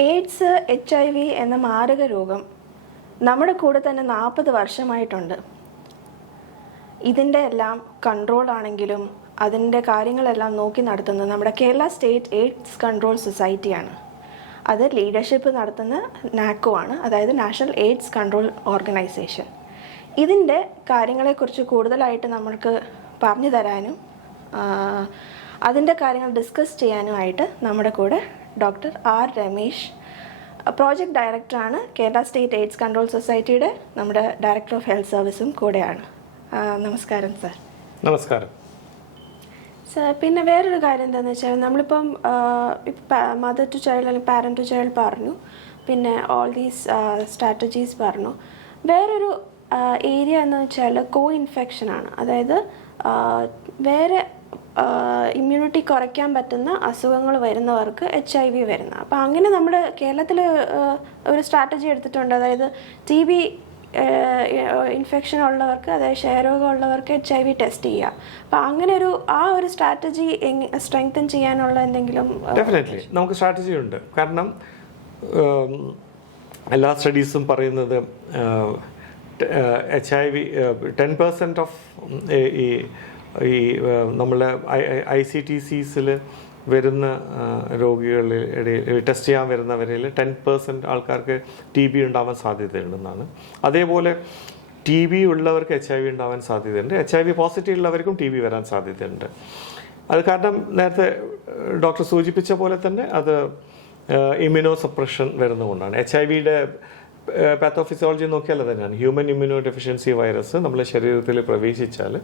AIDS HIV എന്ന മാരക രോഗം നമ്മുടെ കൂടെ തന്നെ 40 വർഷമായിട്ടുണ്ട്. ഇതിൻ്റെ എല്ലാം കൺട്രോൾ ആണെങ്കിലും അതിൻ്റെ കാര്യങ്ങളെല്ലാം നോക്കി നടത്തുന്നത് നമ്മുടെ കേരള സ്റ്റേറ്റ് എയ്ഡ്സ് കൺട്രോൾ സൊസൈറ്റിയാണ്. അത് ലീഡർഷിപ്പ് നടത്തുന്ന NACO ആണ്, അതായത് നാഷണൽ എയ്ഡ്സ് കൺട്രോൾ ഓർഗനൈസേഷൻ. ഇതിൻ്റെ കാര്യങ്ങളെക്കുറിച്ച് കൂടുതലായിട്ട് നമ്മൾക്ക് പറഞ്ഞു തരാനും അതിൻ്റെ കാര്യങ്ങൾ ഡിസ്കസ് ചെയ്യാനുമായിട്ട് നമ്മുടെ കൂടെ ഡോക്ടർ R. രമേശ്, പ്രോജക്റ്റ് ഡയറക്ടറാണ്, കേരള സ്റ്റേറ്റ് എയ്ഡ്സ് കൺട്രോൾ സൊസൈറ്റിയുടെ നമ്മുടെ ഡയറക്ടർ ഓഫ് ഹെൽത്ത് സർവീസും കൂടെയാണ്. നമസ്കാരം സർ. നമസ്കാരം സർ. പിന്നെ വേറൊരു കാര്യം എന്താണെന്ന് വെച്ചാൽ, നമ്മളിപ്പം മദർ ടു ചൈൽഡ് അല്ലെങ്കിൽ പാരന്റ് ടു ചൈൽഡ് പറഞ്ഞു, പിന്നെ ഓൾ ദീസ് സ്ട്രാറ്റജീസ് പറഞ്ഞു. വേറൊരു ഏരിയ എന്ന് വെച്ചാൽ ഇൻഫെക്ഷനാണ്, അതായത് വേറെ ഇമ്മ്യൂണിറ്റി കുറയ്ക്കാൻ പറ്റുന്ന അസുഖങ്ങൾ വരുന്നവർക്ക് HIV വരുന്ന. അപ്പോൾ അങ്ങനെ നമ്മുടെ കേരളത്തിൽ ഒരു സ്ട്രാറ്റജി എടുത്തിട്ടുണ്ട്, അതായത് TB ഇൻഫെക്ഷൻ ഉള്ളവർക്ക്, അതായത് ക്ഷയരോഗം ഉള്ളവർക്ക് HIV ടെസ്റ്റ് ചെയ്യുക. അപ്പോൾ അങ്ങനെ ഒരു സ്ട്രാറ്റജി സ്ട്രെങ്തൻ ചെയ്യാനുള്ള എന്തെങ്കിലും? ഡെഫിനറ്റ്ലി നമുക്ക് സ്ട്രാറ്റജി ഉണ്ട്. കാരണം എല്ലാ സ്റ്റഡീസും പറയുന്നത് HIV 10% ഓഫ് ഈ നമ്മളെ ICTCസിൽ വരുന്ന രോഗികളിൽ ടെസ്റ്റ് ചെയ്യാൻ വരുന്നവരിൽ 10% ആൾക്കാർക്ക് TB ഉണ്ടാവാൻ സാധ്യതയുണ്ടെന്നാണ്. അതേപോലെ TB ഉള്ളവർക്ക് HIV ഉണ്ടാവാൻ സാധ്യതയുണ്ട്. HIV പോസിറ്റീവ് ഉള്ളവർക്കും TB വരാൻ സാധ്യതയുണ്ട്. അത് കാരണം നേരത്തെ ഡോക്ടർ സൂചിപ്പിച്ച പോലെ തന്നെ അത് ഇമ്മ്യൂണോ സപ്രഷൻ വരുന്നതുകൊണ്ടാണ്. HIV-യുടെ പാത്തോഫിസിയോളജി നോക്കിയാൽ തന്നെയാണ് ഹ്യൂമൻ ഇമ്മ്യൂണോ ഡെഫിഷ്യൻസി വൈറസ് നമ്മളെ ശരീരത്തിൽ പ്രവേശിച്ചാൽ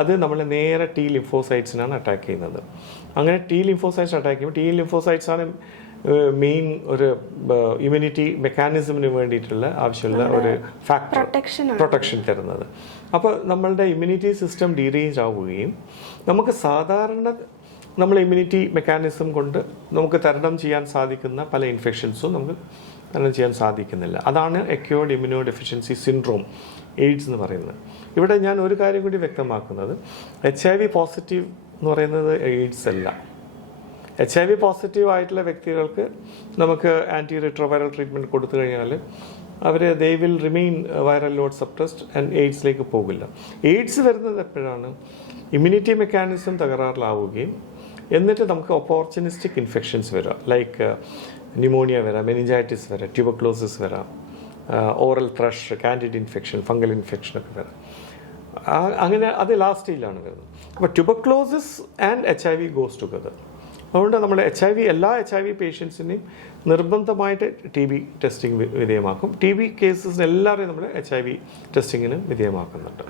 അത് നമ്മളെ നേരെ T ലിംഫോസൈറ്റ്സിനാണ് അറ്റാക്ക് ചെയ്യുന്നത്. അങ്ങനെ T ലിംഫോസൈറ്റ്സ് അറ്റാക്ക് ചെയ്യുമ്പോൾ T ലിംഫോസൈറ്റ്സ് ആണ് മെയിൻ ഒരു ഇമ്മ്യൂണിറ്റി മെക്കാനിസമിന് വേണ്ടിയിട്ടുള്ള ആവശ്യമുള്ള ഒരു ഫാക്ടർ, പ്രൊട്ടക്ഷൻ തരുന്നത്. അപ്പോൾ നമ്മളുടെ ഇമ്മ്യൂണിറ്റി സിസ്റ്റം ഡീറേഞ്ച് ആവുകയും നമുക്ക് സാധാരണ നമ്മളെ ഇമ്മ്യൂണിറ്റി മെക്കാനിസം കൊണ്ട് നമുക്ക് തരണം ചെയ്യാൻ സാധിക്കുന്ന പല ഇൻഫെക്ഷൻസും നമുക്ക് തരണം ചെയ്യാൻ സാധിക്കുന്നില്ല. അതാണ് acquired immuno deficiency syndrome, AIDS എന്ന് പറയുന്നത്. ഇവിടെ ഞാൻ ഒരു കാര്യം കൂടി വ്യക്തമാക്കുന്നത്, HIV പോസിറ്റീവ് എന്ന് പറയുന്നത് എയ്ഡ്സ് അല്ല. HIV പോസിറ്റീവ് ആയിട്ടുള്ള വ്യക്തികൾക്ക് നമുക്ക് ആൻറ്റി റിട്രോവൈറൽ ട്രീറ്റ്മെൻറ്റ് കൊടുത്തു കഴിഞ്ഞാൽ they will remain viral load suppressed and എയ്ഡ്സിലേക്ക് പോകില്ല. എയ്ഡ്സ് വരുന്നത് എപ്പോഴാണ്? ഇമ്മ്യൂണിറ്റി മെക്കാനിസം തകരാറിലാവുകയും എന്നിട്ട് നമുക്ക് ഓപ്പർച്യൂണിസ്റ്റിക് ഇൻഫെക്ഷൻസ് വരാം, ലൈക്ക് ന്യൂമോണിയ വരാം, മെനിഞ്ചൈറ്റിസ് വരാം, ട്യൂബർക്ലോസിസ് വരാം, oral thrush, candid infection, fungal infection ഒക്കെ വരാം. അങ്ങനെ അത് ലാസ്റ്റ് സ്റ്റേജിലാണ് വരുന്നത്. അപ്പോൾ tuberculosis and HIV goes together. അതുകൊണ്ട് നമ്മൾ എല്ലാ HIV പേഷ്യൻസിനെയും നിർബന്ധമായിട്ട് TB ടെസ്റ്റിംഗ് വിധേയമാക്കും. TB കേസസിന് എല്ലാവരെയും നമ്മൾ HIV ടെസ്റ്റിങ്ങിന് വിധേയമാക്കുന്നുണ്ട്.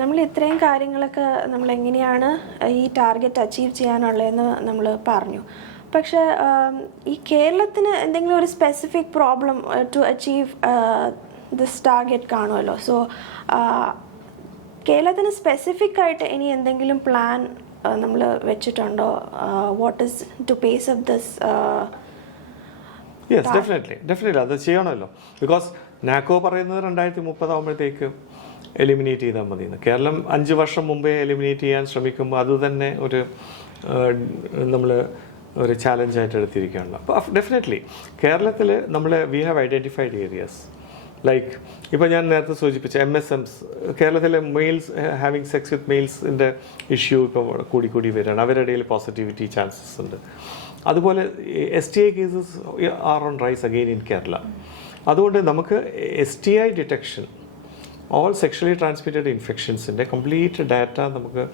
നമ്മൾ ഇത്രയും കാര്യങ്ങളൊക്കെ നമ്മൾ എങ്ങനെയാണ് ഈ ടാർഗറ്റ് അച്ചീവ് ചെയ്യാനുള്ളതെന്ന് നമ്മൾ പറഞ്ഞു. പക്ഷേ ഈ കേരളത്തിന് എന്തെങ്കിലും ഒരു specific problem to achieve this target കാണുമല്ലോ. സോ കേരളത്തിന് സ്പെസിഫിക് ആയിട്ട് ഇനി എന്തെങ്കിലും പ്ലാൻ നമ്മൾ വെച്ചിട്ടുണ്ടോ? What is to pace up this? Yes, definitely അത് ചെയ്യണമല്ലോ. ബിക്കോസ് NACO പറയുന്നത് 2030 ആകുമ്പോഴത്തേക്ക് എലിമിനേറ്റ് ചെയ്താൽ മതിയെന്ന്. കേരളം 5 വർഷം മുമ്പേ എലിമിനേറ്റ് ചെയ്യാൻ ശ്രമിക്കുമ്പോൾ അത് തന്നെ നമ്മൾ ഒരു ചാലഞ്ചായിട്ട് എടുത്തിരിക്കുകയാണ്. അപ്പോൾ ഡെഫിനറ്റ്ലി കേരളത്തിൽ we have identified areas like ഇപ്പോൾ ഞാൻ നേരത്തെ സൂചിപ്പിച്ച MSMs. കേരളത്തിലെ മെയിൽസ് ഹാവിങ് സെക്സ് വിത്ത് മെയിൽസിൻ്റെ ഇഷ്യൂ ഇപ്പോൾ കൂടി വരികയാണ്. അവരുടെ ഇടയിൽ പോസിറ്റിവിറ്റി ചാൻസസ് ഉണ്ട്. അതുപോലെ STI cases are on rise again in Kerala. അതുകൊണ്ട് നമുക്ക് STI detection, all sexually transmitted ഇൻഫെക്ഷൻസിൻ്റെ കംപ്ലീറ്റ് ഡാറ്റ നമുക്ക്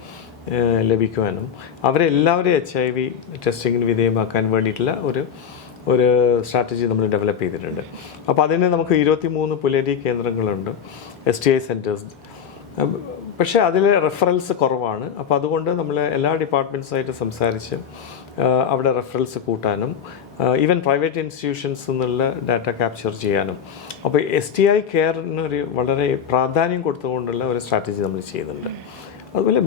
ലഭിക്കുവാനും അവരെല്ലാവരെയും HIV ടെസ്റ്റിങ്ങിന് വിധേയമാക്കാൻ വേണ്ടിയിട്ടുള്ള ഒരു സ്ട്രാറ്റജി നമ്മൾ ഡെവലപ്പ് ചെയ്തിട്ടുണ്ട്. അപ്പോൾ അതിന് നമുക്ക് 23 പുലരി കേന്ദ്രങ്ങളുണ്ട്, STI സെൻറ്റേഴ്സ്. പക്ഷേ അതിൽ റെഫറൽസ് കുറവാണ്. അപ്പോൾ അതുകൊണ്ട് നമ്മൾ എല്ലാ ഡിപ്പാർട്ട്മെൻറ്റ്സായിട്ട് സംസാരിച്ച് അവിടെ റെഫറൽസ് കൂട്ടാനും ഈവൻ പ്രൈവറ്റ് ഇൻസ്റ്റിറ്റ്യൂഷൻസ് എന്നുള്ള ഡാറ്റ ക്യാപ്ചർ ചെയ്യാനും, അപ്പോൾ STI കെയറിനൊരു വളരെ പ്രാധാന്യം കൊടുത്തുകൊണ്ടുള്ള ഒരു സ്ട്രാറ്റജി നമ്മൾ ചെയ്യുന്നുണ്ട്. അതുപോലെ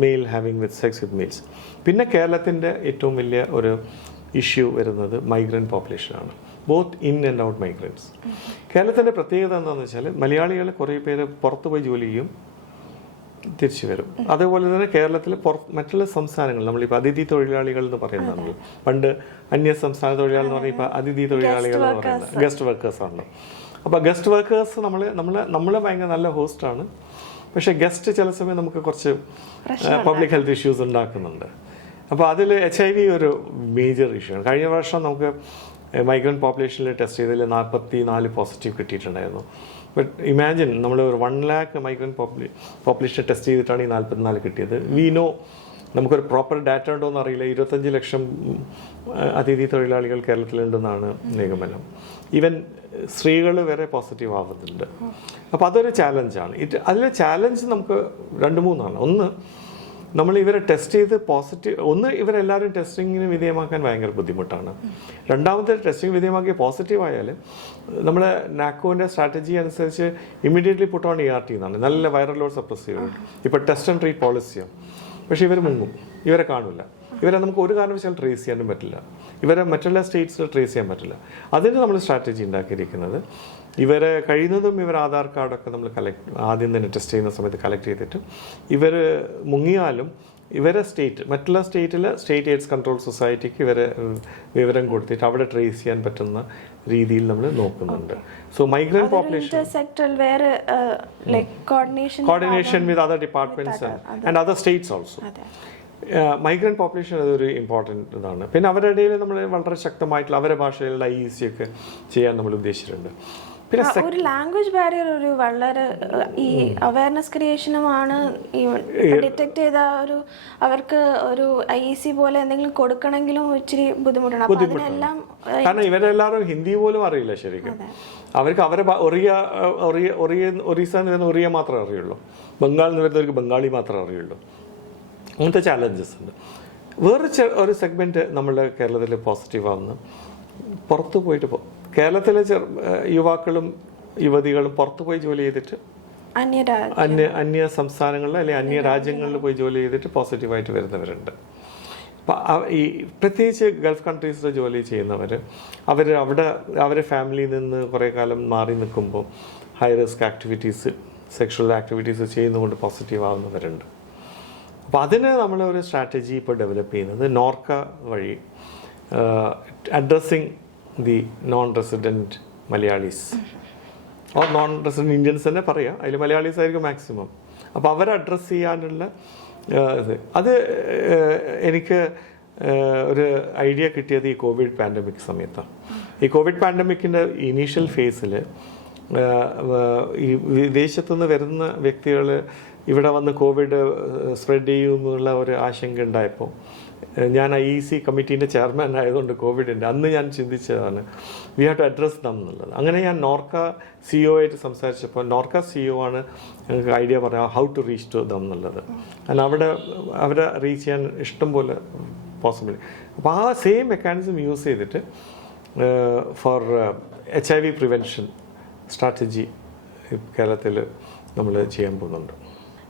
male having with sex with males. പിന്നെ കേരളത്തിൻ്റെ ഏറ്റവും വലിയ ഒരു ഇഷ്യൂ വരുന്നത് മൈഗ്രൻ്റ് പോപ്പുലേഷനാണ്, both in and out migrants. കേരളത്തിൻ്റെ പ്രത്യേകത എന്താണെന്ന് വെച്ചാൽ മലയാളികൾ കുറേ പേര് പുറത്ത് പോയി ജോലി ചെയ്യും, തിരിച്ചു വരും. അതേപോലെ തന്നെ കേരളത്തിൽ മറ്റുള്ള സംസ്ഥാനങ്ങൾ നമ്മളിപ്പോൾ അതിഥി തൊഴിലാളികൾ എന്ന് പറയുന്നത്, പണ്ട് അന്യ സംസ്ഥാന തൊഴിലാളികൾ എന്ന് പറഞ്ഞാൽ ഇപ്പോൾ അതിഥി തൊഴിലാളികൾ എന്ന് പറയുന്നത് ഗസ്റ്റ് വർക്കേഴ്സാണല്ലോ. അപ്പോൾ ഗസ്റ്റ് വർക്കേഴ്സ് നമ്മൾ ഭയങ്കര നല്ല ഹോസ്റ്റാണ്. പക്ഷേ ഗസ്റ്റ് ചില സമയം നമുക്ക് കുറച്ച് പബ്ലിക് ഹെൽത്ത് ഇഷ്യൂസ് ഉണ്ടാക്കുന്നുണ്ട്. അപ്പോൾ അതിൽ HIV ഒരു മേജർ ഇഷ്യൂ ആണ്. കഴിഞ്ഞ വർഷം നമുക്ക് മൈഗ്രൻ്റ് പോപ്പുലേഷനിൽ ടെസ്റ്റ് ചെയ്തതിൽ 44 പോസിറ്റീവ് കിട്ടിയിട്ടുണ്ടായിരുന്നു. ബട്ട് ഇമാജിൻ നമ്മൾ ഒരു 1 lakh മൈഗ്രൻ്റ് പോപ്പുലേഷൻ ടെസ്റ്റ് ചെയ്തിട്ടാണ് ഈ 44 കിട്ടിയത്. വി നോ നമുക്കൊരു പ്രോപ്പർ ഡാറ്റ ഉണ്ടോ എന്ന് അറിയില്ല. 25 ലക്ഷം അതിഥി തൊഴിലാളികൾ കേരളത്തിലുണ്ടെന്നാണ് നിഗമനം. ഈവൻ സ്ത്രീകൾ വരെ പോസിറ്റീവ് ആവുന്നുണ്ട്. അപ്പോൾ അതൊരു ചാലഞ്ചാണ്. അതിലെ ചാലഞ്ച് നമുക്ക് 2-3 ഒന്ന്, നമ്മൾ ഇവരെ ടെസ്റ്റ് ചെയ്ത് പോസിറ്റീവ്, ഒന്ന് ഇവരെല്ലാവരും ടെസ്റ്റിങ്ങിന് വിധേയമാക്കാൻ ഭയങ്കര ബുദ്ധിമുട്ടാണ്. രണ്ടാമത്തെ ടെസ്റ്റിംഗ് വിധേയമാക്കി പോസിറ്റീവ് ആയാൽ നമ്മുടെ നാക്കോൻ്റെ സ്ട്രാറ്റജി അനുസരിച്ച് ഇമ്മീഡിയറ്റ്ലി പുട്ട് ഓൺ ERT എന്നാണ്, നല്ല വൈറൽ ലോഡ് സപ്രസീവ്. ഇപ്പോൾ ടെസ്റ്റ് ആൻഡ് ട്രീറ്റ് പോളിസിയോ. പക്ഷേ ഇവർ മുങ്ങും, ഇവരെ കാണില്ല. ഇവരെ നമുക്ക് ഒരു കാരണവശാലും ട്രേസ് ചെയ്യാനും പറ്റില്ല. ഇവരെ മറ്റുള്ള സ്റ്റേറ്റ്സിൽ ട്രേസ് ചെയ്യാൻ പറ്റില്ല. അതിന് നമ്മൾ സ്ട്രാറ്റജി ഉണ്ടാക്കിയിരിക്കുന്നത്, ഇവരെ കഴിയുന്നതും ഇവർ ആധാർ കാർഡൊക്കെ നമ്മൾ ആദ്യം തന്നെ ടെസ്റ്റ് ചെയ്യുന്ന സമയത്ത് കളക്ട് ചെയ്തിട്ട്, ഇവർ മുങ്ങിയാലും ഇവരെ മറ്റുള്ള സ്റ്റേറ്റ് എയ്ഡ്സ് കൺട്രോൾ സൊസൈറ്റിക്ക് ഇവരെ വിവരം കൊടുത്തിട്ട് അവിടെ ട്രേസ് ചെയ്യാൻ പറ്റുന്ന രീതിയിൽ നമ്മൾ നോക്കുന്നുണ്ട്. So migrant population coordination with other departments and other States also. Migrant population അതൊരു ഇമ്പോർട്ടൻ്റ് ഇതാണ്. പിന്നെ അവരുടെ ഇടയിൽ നമ്മൾ വളരെ ശക്തമായിട്ടുള്ള അവരുടെ ഭാഷയിലുള്ള IEC ഒക്കെ ചെയ്യാൻ നമ്മൾ ഉദ്ദേശിച്ചിട്ടുണ്ട്. പിന്നെ ഒരു ലാംഗ്വേജ് ബാരിയർ ഒരു വളരെ ഈ അവയർനെസ് ക്രിയേഷനുമാണ്. ഈ ഡിറ്റക്ട് ചെയ്ത അവർക്ക് ഒരു IEC പോലെ എന്തെങ്കിലും കൊടുക്കണമെങ്കിലും ഇച്ചിരി ബുദ്ധിമുട്ടാണ്. കാരണം ഇവരെല്ലാവരും ഹിന്ദി പോലും അറിയില്ല ശരിക്കും. അവർക്ക് അവരെ ഒറീസ എന്ന് വരുന്ന ഒറിയ മാത്രമേ അറിയുള്ളൂ, ബംഗാളിൽ നിന്ന് വരുന്നവർക്ക് ബംഗാളി മാത്രമേ അറിയുള്ളൂ. അങ്ങനത്തെ ചാലഞ്ചസ് ഉണ്ട്. ഒരു സെഗ്മെൻറ്റ് നമ്മളുടെ കേരളത്തിൽ പോസിറ്റീവ് ആവുന്നു. പുറത്തു പോയിട്ട് കേരളത്തിലെ യുവാക്കളും യുവതികളും പുറത്തു പോയി ജോലി ചെയ്തിട്ട് അന്യ സംസ്ഥാനങ്ങളിൽ അല്ലെങ്കിൽ അന്യ രാജ്യങ്ങളിൽ പോയി ജോലി ചെയ്തിട്ട് പോസിറ്റീവായിട്ട് വരുന്നവരുണ്ട്. അപ്പം ഈ പ്രത്യേകിച്ച് ഗൾഫ് കൺട്രീസിൽ ജോലി ചെയ്യുന്നവർ അവരെ ഫാമിലിയിൽ നിന്ന് കുറേ കാലം മാറി നിൽക്കുമ്പോൾ high risk activities, sexual activities ചെയ്യുന്നതുകൊണ്ട് പോസിറ്റീവ് ആവുന്നവരുണ്ട്. അപ്പോൾ അതിന് നമ്മളൊരു സ്ട്രാറ്റജി ഇപ്പോൾ ഡെവലപ്പ് ചെയ്യുന്നത് നോർക്ക വഴി, addressing the non resident Malayalees or non resident Indians തന്നെ പറയാം, അതിൽ മലയാളീസ് ആയിരിക്കും മാക്സിമം. അപ്പോൾ അവരെ അഡ്രസ്സ് ചെയ്യാനുള്ള അത് എനിക്ക് ഒരു ഐഡിയ കിട്ടിയത് ഈ കോവിഡ് പാൻഡമിക് സമയത്താണ്. ഈ കോവിഡ് പാൻഡമിക്കിൻ്റെ ഇനീഷ്യൽ ഫേസിൽ ഈ വിദേശത്തുനിന്ന് വരുന്ന വ്യക്തികൾ ഇവിടെ വന്ന് കോവിഡ് സ്പ്രെഡ് ചെയ്യുമെന്നുള്ള ഒരു ആശങ്ക ഉണ്ടായപ്പോൾ ഞാൻ IEC കമ്മിറ്റീൻ്റെ ചെയർമാൻ ആയതുകൊണ്ട് കോവിഡിൻ്റെ അന്ന് ഞാൻ ചിന്തിച്ചതാണ് we have to address them എന്നുള്ളത്. അങ്ങനെ ഞാൻ നോർക്ക CEO ആയിട്ട് സംസാരിച്ചപ്പോൾ നോർക്ക CEO ആണ് ഞങ്ങൾക്ക് ഐഡിയ പറയാം how to reach to them എന്നുള്ളത്. കാരണം അവരെ റീച്ച് ചെയ്യാൻ ഇഷ്ടംപോലെ പോസിബിൾ. അപ്പോൾ ആ സെയിം മെക്കാനിസം യൂസ് ചെയ്തിട്ട് ഫോർ HIV പ്രിവെൻഷൻ സ്ട്രാറ്റജി കേരളത്തിൽ നമ്മൾ ചെയ്യാൻ പോകുന്നുണ്ട്.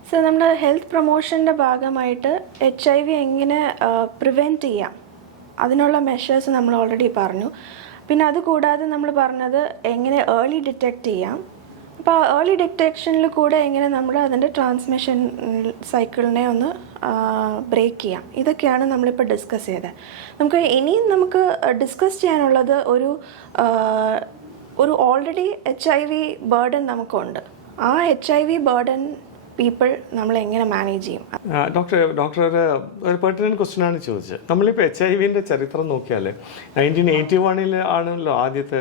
സോ നമ്മുടെ ഹെൽത്ത് പ്രൊമോഷൻ്റെ ഭാഗമായിട്ട് HIV എങ്ങനെ പ്രിവെൻറ്റ് ചെയ്യാം അതിനുള്ള മെഷേഴ്സ് നമ്മൾ ഓൾറെഡി പറഞ്ഞു. പിന്നെ അതുകൂടാതെ നമ്മൾ പറഞ്ഞത് എങ്ങനെ ഏർലി ഡിറ്റക്റ്റ് ചെയ്യാം. അപ്പോൾ ഏർലി ഡിറ്റക്ഷനിൽ കൂടെ എങ്ങനെ നമ്മൾ അതിൻ്റെ ട്രാൻസ്മിഷൻ സൈക്കിളിനെ ഒന്ന് ബ്രേക്ക് ചെയ്യാം. ഇതൊക്കെയാണ് നമ്മളിപ്പോൾ ഡിസ്കസ് ചെയ്തത്. ഇനിയും നമുക്ക് ഡിസ്കസ് ചെയ്യാനുള്ളത് ഒരു ഓൾറെഡി HIV ബേർഡൻ നമുക്കുണ്ട്. ആ HIV ബേർഡൻ പീപ്പിൾ നമ്മൾ എങ്ങനെ മാനേജ് ചെയ്യും? ഡോക്ടർ ഒരു പെർട്ടിനന്റ് ക്വസ്റ്റ്യൻ ആണ് ചോദിച്ചത്. നമ്മളിപ്പോൾ HIV ചരിത്രം നോക്കിയാൽ 1981 ആണല്ലോ ആദ്യത്തെ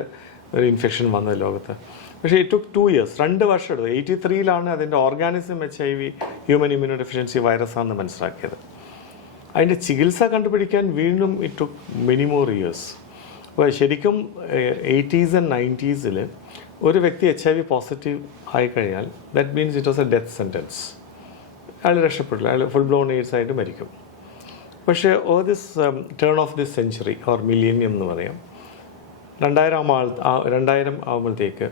ഒരു ഇൻഫെക്ഷൻ വന്നത് ലോകത്ത്. പക്ഷേ ഇറ്റ് ടുക്ക് 2 years, 2 വർഷം എടുത്തു. 83 അതിൻ്റെ organism HIV human immunodeficiency വൈറസാണെന്ന് മനസ്സിലാക്കിയത്. അതിൻ്റെ ചികിത്സ കണ്ടുപിടിക്കാൻ വീണ്ടും it took many more years. അപ്പോൾ ശരിക്കും 80s and 90s ഒരു വ്യക്തി HIV പോസിറ്റീവ് ആയിക്കഴിഞ്ഞാൽ that means it was a death sentence. അയാൾ രക്ഷപ്പെടില്ല, അയാൾ ഫുൾ ബ്ലോൺ എയ്ഡ്സ് ആയിട്ട് മരിക്കും. പക്ഷേ this turn of this century or millennium എന്ന് പറയാം, 2000 ആകുമ്പോഴത്തേക്ക്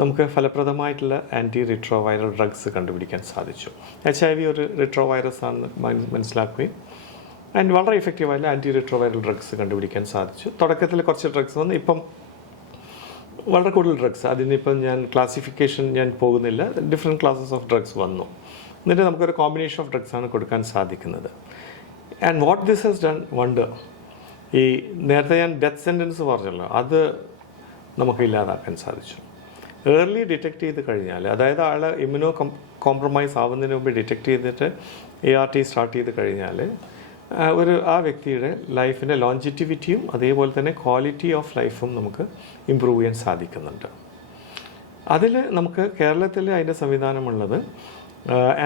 നമുക്ക് ഫലപ്രദമായിട്ടുള്ള ആൻറ്റി റിട്രോ വൈറൽ ഡ്രഗ്സ് കണ്ടുപിടിക്കാൻ സാധിച്ചു. HIV ഒരു റിട്രോ വൈറസ് ആണെന്ന് മനസ്സിലാക്കുകയും ആൻഡ് വളരെ ഇഫക്റ്റീവായിട്ടുള്ള ആൻറ്റി റിട്രോ വൈറൽ ഡ്രഗ്സ് കണ്ടുപിടിക്കാൻ സാധിച്ചു. തുടക്കത്തിൽ കുറച്ച് ഡ്രഗ്സ് വന്ന് ഇപ്പം വളരെ കൂടുതൽ ഡ്രഗ്സ്, അതിനിപ്പം ക്ലാസിഫിക്കേഷൻ ഞാൻ പോകുന്നില്ല, ഡിഫറെൻറ്റ് ക്ലാസ്സസ് ഓഫ് ഡ്രഗ്സ് വന്നു. എന്നിട്ട് നമുക്കൊരു കോമ്പിനേഷൻ ഓഫ് ഡ്രഗ്സാണ് കൊടുക്കാൻ സാധിക്കുന്നത്. And what this has done wonder. ഈ നേരത്തെ ഞാൻ ഡെത്ത് സെൻറ്റൻസ് പറഞ്ഞല്ലോ, അത് നമുക്ക് ഇല്ലാതാക്കാൻ സാധിച്ചു. ഏർലി ഡിറ്റക്ട് ചെയ്ത് കഴിഞ്ഞാൽ, അതായത് ആൾ ഇമ്മ്യൂണോ കോംപ്രമൈസ് ആവുന്നതിന് മുമ്പ് ഡിറ്റക്ട് ചെയ്തിട്ട് ART സ്റ്റാർട്ട് ചെയ്ത് കഴിഞ്ഞാൽ ആ വ്യക്തിയുടെ ലൈഫിൻ്റെ ലോഞ്ചിറ്റിവിറ്റിയും അതേപോലെ തന്നെ ക്വാളിറ്റി ഓഫ് ലൈഫും നമുക്ക് ഇമ്പ്രൂവ് ചെയ്യാൻ സാധിക്കുന്നുണ്ട്. അതിൽ നമുക്ക് കേരളത്തിൽ അതിൻ്റെ സംവിധാനമുള്ളത്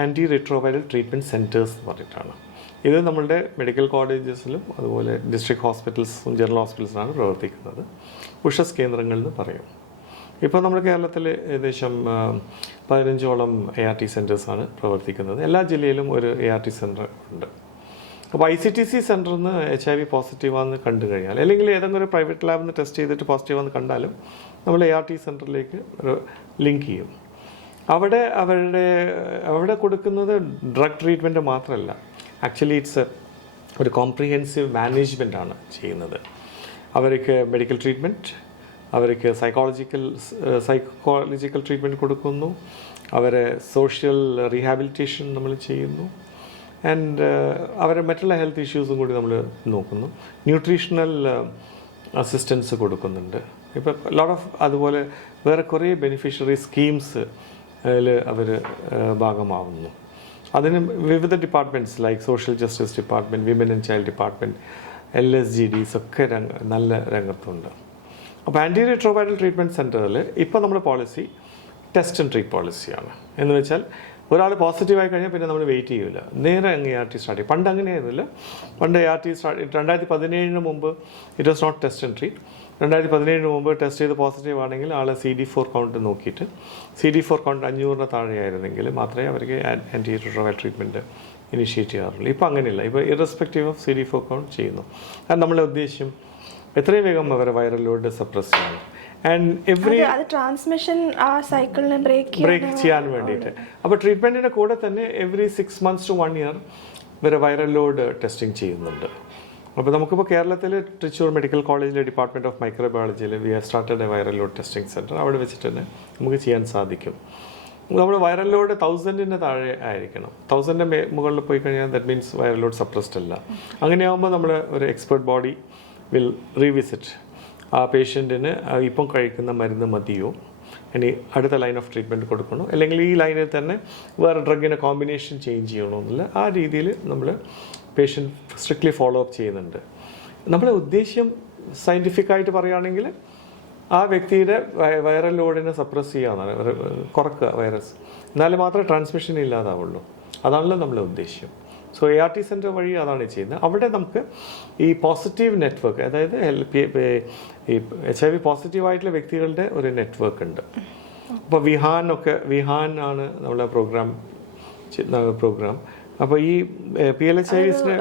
ആൻറ്റി റിട്രോവൈറൽ ട്രീറ്റ്മെൻറ്റ് സെൻറ്റേഴ്സ് എന്ന് പറഞ്ഞിട്ടാണ്. ഇത് നമ്മളുടെ മെഡിക്കൽ കോളേജസിലും അതുപോലെ ഡിസ്ട്രിക്ട് ഹോസ്പിറ്റൽസും ജനറൽ ഹോസ്പിറ്റൽസിലാണ് പ്രവർത്തിക്കുന്നത്. ഉഷസ് കേന്ദ്രങ്ങൾ എന്ന് പറയും. ഇപ്പോൾ നമ്മുടെ കേരളത്തിൽ ഏകദേശം 15ഓളം ART സെൻറ്റേഴ്സാണ് പ്രവർത്തിക്കുന്നത്. എല്ലാ ജില്ലയിലും ഒരു ART സെൻറ്റർ ഉണ്ട്. അപ്പോൾ ICTC സെൻറ്ററിൽ നിന്ന് HIV പോസിറ്റീവാണെന്ന് കണ്ടു കഴിഞ്ഞാൽ, അല്ലെങ്കിൽ ഏതെങ്കിലും ഒരു പ്രൈവറ്റ് ലാബിൽ നിന്ന് ടെസ്റ്റ് ചെയ്തിട്ട് പോസിറ്റീവാണെന്ന് കണ്ടാലും നമ്മൾ ART സെൻറ്ററിലേക്ക് ഒരു ലിങ്ക് ചെയ്യും. അവിടെ കൊടുക്കുന്നത് ഡ്രഗ് ട്രീറ്റ്മെൻറ്റ് മാത്രമല്ല, ആക്ച്വലി ഒരു കോംപ്രിഹെൻസീവ് മാനേജ്മെൻ്റ് ആണ് ചെയ്യുന്നത്. അവർക്ക് മെഡിക്കൽ ട്രീറ്റ്മെൻറ്റ്, അവർക്ക് സൈക്കോളജിക്കൽ ട്രീറ്റ്മെൻറ്റ് കൊടുക്കുന്നു, അവരെ സോഷ്യൽ റീഹാബിലിറ്റേഷൻ നമ്മൾ ചെയ്യുന്നു, ആൻഡ് അവരെ മറ്റുള്ള ഹെൽത്ത് ഇഷ്യൂസും കൂടി നമ്മൾ നോക്കുന്നു. ന്യൂട്രീഷണൽ അസിസ്റ്റൻസ് കൊടുക്കുന്നുണ്ട്. ഇപ്പോൾ ലോട്ട് ഓഫ് അതുപോലെ വേറെ കുറേ ബെനിഫിഷ്യറി സ്കീംസ് അതിൽ അവർ ഭാഗമാവുന്നു. അതിന് വിവിധ departments like social justice department, women and child department, LSGDs ഒക്കെ നല്ല രംഗത്തുണ്ട്. അപ്പോൾ ആൻറ്റി റിട്രോവൈറൽ ട്രീറ്റ്മെൻറ്റ് സെൻറ്ററിൽ ഇപ്പോൾ നമ്മുടെ പോളിസി ടെസ്റ്റ് ആൻഡ് ട്രീറ്റ് പോളിസിയാണ്. എന്ന് വെച്ചാൽ ഒരാൾ പോസിറ്റീവായി കഴിഞ്ഞാൽ പിന്നെ നമ്മൾ വെയിറ്റ് ചെയ്യില്ല, നേരെ അങ്ങ് ART സ്റ്റാർട്ട് ചെയ്യും. പണ്ട് അങ്ങനെയായിരുന്നില്ല. പണ്ട് ART 2017 മുമ്പ് it was not test and treat. 2017 മുമ്പ് ടെസ്റ്റ് ചെയ്ത് പോസിറ്റീവ് ആണെങ്കിൽ ആളെ CD4 കൗണ്ട് നോക്കിയിട്ട് CD4 കൗണ്ട് 500 താഴെയായിരുന്നെങ്കിൽ മാത്രമേ അവർക്ക് ആൻറ്റി റിട്രോവൈറൽ ട്രീറ്റ്മെൻറ്റ് ഇനിഷ്യേറ്റ് ചെയ്യാറുള്ളൂ. ഇപ്പോൾ അങ്ങനെയില്ല. ഇപ്പോൾ ഇറസ്പെക്റ്റീവ് ഓഫ് CD4 കൗണ്ട് ചെയ്യുന്നു. അത് നമ്മളെ ഉദ്ദേശം എത്രയും വേഗം അവരെ വൈറൽ ലോഡ് സപ്രസ് ചെയ്യണം. ആൻഡ് ട്രാൻസ്മിഷൻ ആ സൈക്കിളിനെ ബ്രേക്ക് ചെയ്യാൻ വേണ്ടിയിട്ട്. അപ്പോൾ ട്രീറ്റ്മെൻറ്റിൻ്റെ കൂടെ തന്നെ എവറി 6 months to 1 year വരെ വൈറൽ ലോഡ് ടെസ്റ്റിംഗ് ചെയ്യുന്നുണ്ട്. അപ്പോൾ നമുക്കിപ്പോൾ കേരളത്തിൽ തൃശ്ശൂർ മെഡിക്കൽ കോളേജിലെ ഡിപ്പാർട്ട്മെൻറ്റ് ഓഫ് മൈക്രോബയോളജിയിൽ we have started a viral load testing centre. അവിടെ വെച്ചിട്ട് തന്നെ നമുക്ക് ചെയ്യാൻ സാധിക്കും. നമ്മൾ വൈറൽ ലോഡ് 1000-ന് താഴെ ആയിരിക്കണം. 1000-ന്റെ മുകളിൽ പോയി കഴിഞ്ഞാൽ that means viral load suppressed അല്ല. അങ്ങനെയാകുമ്പോൾ നമ്മൾ ഒരു എക്സ്പെർട്ട് ബോഡി വിൽ റീവിസിറ്റ് ആ പേഷ്യൻറ്റിന് ഇപ്പം കഴിക്കുന്ന മരുന്ന് മതിയോ, ഇനി അടുത്ത ലൈൻ ഓഫ് ട്രീറ്റ്മെൻറ്റ് കൊടുക്കണോ, അല്ലെങ്കിൽ ഈ ലൈനിൽ തന്നെ വേറെ ഡ്രഗിനെ കോമ്പിനേഷൻ ചേഞ്ച് ചെയ്യണോ എന്നുള്ള ആ രീതിയിൽ നമ്മൾ പേഷ്യൻറ്റ് സ്ട്രിക്ട്ലി ഫോളോ അപ്പ് ചെയ്യുന്നുണ്ട്. നമ്മുടെ ഉദ്ദേശ്യം സയൻറ്റിഫിക്കായിട്ട് പറയുകയാണെങ്കിൽ ആ വ്യക്തിയുടെ വൈറൽ ലോഡിനെ സപ്രസ് ചെയ്യാന്നാണ്, കുറക്കുക വൈറസ്, എന്നാലും മാത്രമേ ട്രാൻസ്മിഷൻ ഇല്ലാതാവുള്ളൂ. അതാണല്ലോ നമ്മുടെ ഉദ്ദേശ്യം. സോ ART സെൻറ്റർ വഴി അതാണ് ചെയ്യുന്നത്. അവിടെ നമുക്ക് ഈ പോസിറ്റീവ് നെറ്റ്വർക്ക്, അതായത് ഈ HIV പോസിറ്റീവായിട്ടുള്ള വ്യക്തികളുടെ ഒരു നെറ്റ്വർക്ക് ഉണ്ട്. അപ്പോൾ വിഹാൻ ആണ് നമ്മളെ പ്രോഗ്രാം. അപ്പോൾ ഈ PLHIVസിന്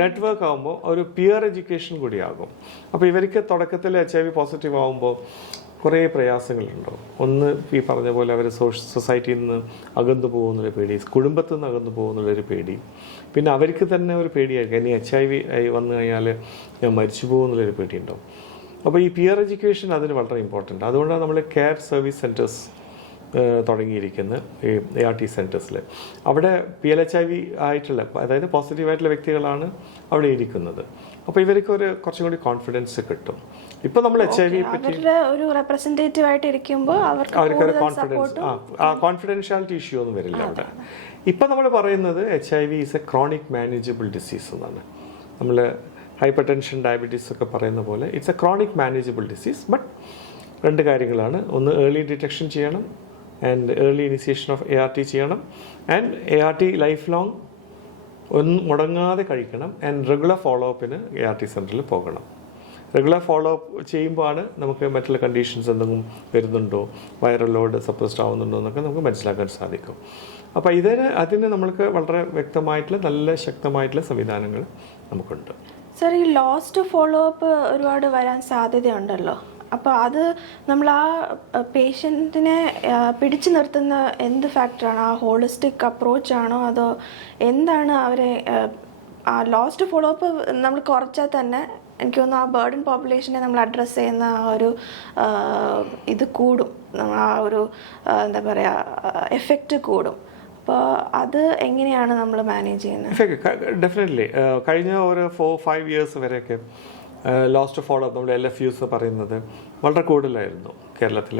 നെറ്റ്വർക്ക് ആകുമ്പോൾ ഒരു പിയർ എഡ്യൂക്കേഷൻ കൂടിയാകും. അപ്പോൾ ഇവർക്ക് തുടക്കത്തിൽ HIV പോസിറ്റീവ് ആകുമ്പോൾ കുറേ പ്രയാസങ്ങളുണ്ടാവും. ഒന്ന് ഈ പറഞ്ഞ പോലെ അവർ സൊസൈറ്റിയിൽ നിന്ന് അകന്നു പോകുന്നൊരു പേടി, കുടുംബത്തിൽ നിന്ന് അകന്നു പോകുന്നുള്ളൊരു പേടി, പിന്നെ അവർക്ക് തന്നെ ഒരു പേടിയായിരിക്കും ഇനി HIV വന്നു കഴിഞ്ഞാൽ ഞാൻ മരിച്ചു പോകുന്നുള്ളൊരു പേടിയുണ്ടാവും. അപ്പോൾ ഈ പിയർ എഡ്യൂക്കേഷൻ അതിന് വളരെ ഇമ്പോർട്ടൻ്റ്. അതുകൊണ്ടാണ് നമ്മൾ കെയർ സർവീസ് സെൻറ്റേഴ്സ് തുടങ്ങിയിരിക്കുന്നത് ഈ ART സെൻറ്റേഴ്സിൽ. അവിടെ PLHIV ആയിട്ടുള്ള, അതായത് പോസിറ്റീവായിട്ടുള്ള വ്യക്തികളാണ് അവിടെ ഇരിക്കുന്നത്. അപ്പോൾ ഇവർക്ക് കുറച്ചും കൂടി കോൺഫിഡൻസ് കിട്ടും. ഇപ്പോൾ നമ്മൾ HIV പറ്റി ഒരു റെപ്രസെന്റേറ്റീവ് ആയിട്ട് ഇരിക്കുമ്പോൾ അവർക്കൊരു കോൺഫിഡൻഷ്യാലിറ്റി ഇഷ്യൂ ഒന്നും വരില്ല അവിടെ. ഇപ്പം നമ്മൾ പറയുന്നത് HIV is A chronic manageable disease എന്നാണ്. നമ്മൾ ഹൈപ്പർ ടെൻഷൻ, ഡയബറ്റീസ് ഒക്കെ പറയുന്ന പോലെ it's A chronic manageable disease. But 2 കാര്യങ്ങളാണ്. ഒന്ന് ഏർലി ഡിറ്റക്ഷൻ ചെയ്യണം, and early initiation of ART ചെയ്യണം, ആൻഡ് ART ലൈഫ് ലോങ് ഒന്നും മുടങ്ങാതെ കഴിക്കണം, ആൻഡ് റെഗുലർ ഫോളോ അപ്പിന് ART സെൻറ്ററിൽ പോകണം. റെഗുലർ ഫോളോ അപ്പ് ചെയ്യുമ്പോഴാണ് നമുക്ക് മറ്റുള്ള കണ്ടീഷൻസ് എന്തെങ്കിലും വരുന്നുണ്ടോ, വൈറൽ ലോഡ് സപ്രസ്ഡ് ആവുന്നുണ്ടോ എന്നൊക്കെ നമുക്ക് മനസ്സിലാക്കാൻ സാധിക്കും. അപ്പോൾ അതിന് നമ്മൾക്ക് വളരെ വ്യക്തമായിട്ടുള്ള നല്ല ശക്തമായിട്ടുള്ള സംവിധാനങ്ങൾ നമുക്കുണ്ട്. സർ, ഈ ലോസ്റ്റ് ഫോളോ അപ്പ് ഒരുപാട് വരാൻ സാധ്യതയുണ്ടല്ലോ. അപ്പോൾ അത് നമ്മൾ ആ പേഷ്യൻറ്റിനെ പിടിച്ചു നിർത്തുന്ന എന്ത് ഫാക്ടറാണ്? ആ ഹോളിസ്റ്റിക് അപ്രോച്ചാണോ, അതോ എന്താണ് അവരെ ആ ലോസ്റ്റ് ഫോളോ അപ്പ് നമ്മൾ കുറച്ചാൽ തന്നെ എനിക്ക് തോന്നുന്നു ആ ബേർഡൻ പോപ്പുലേഷനെ നമ്മൾ അഡ്രസ്സ് ചെയ്യുന്ന ആ ഒരു ഇത് കൂടും, ആ ഒരു എന്താ പറയുക എഫക്റ്റ് കൂടും. അപ്പോൾ അത് എങ്ങനെയാണ് നമ്മൾ മാനേജ് ചെയ്യുന്നത്? ഡെഫിനറ്റ്ലി കഴിഞ്ഞ ഒരു 4-5 ഇയേഴ്സ് വരെയൊക്കെ ലോസ്റ്റ് ഫോളോ അപ്പ് നമ്മൾ LFUs പറയുന്നത് വളരെ കൂടുതലായിരുന്നു കേരളത്തിൽ.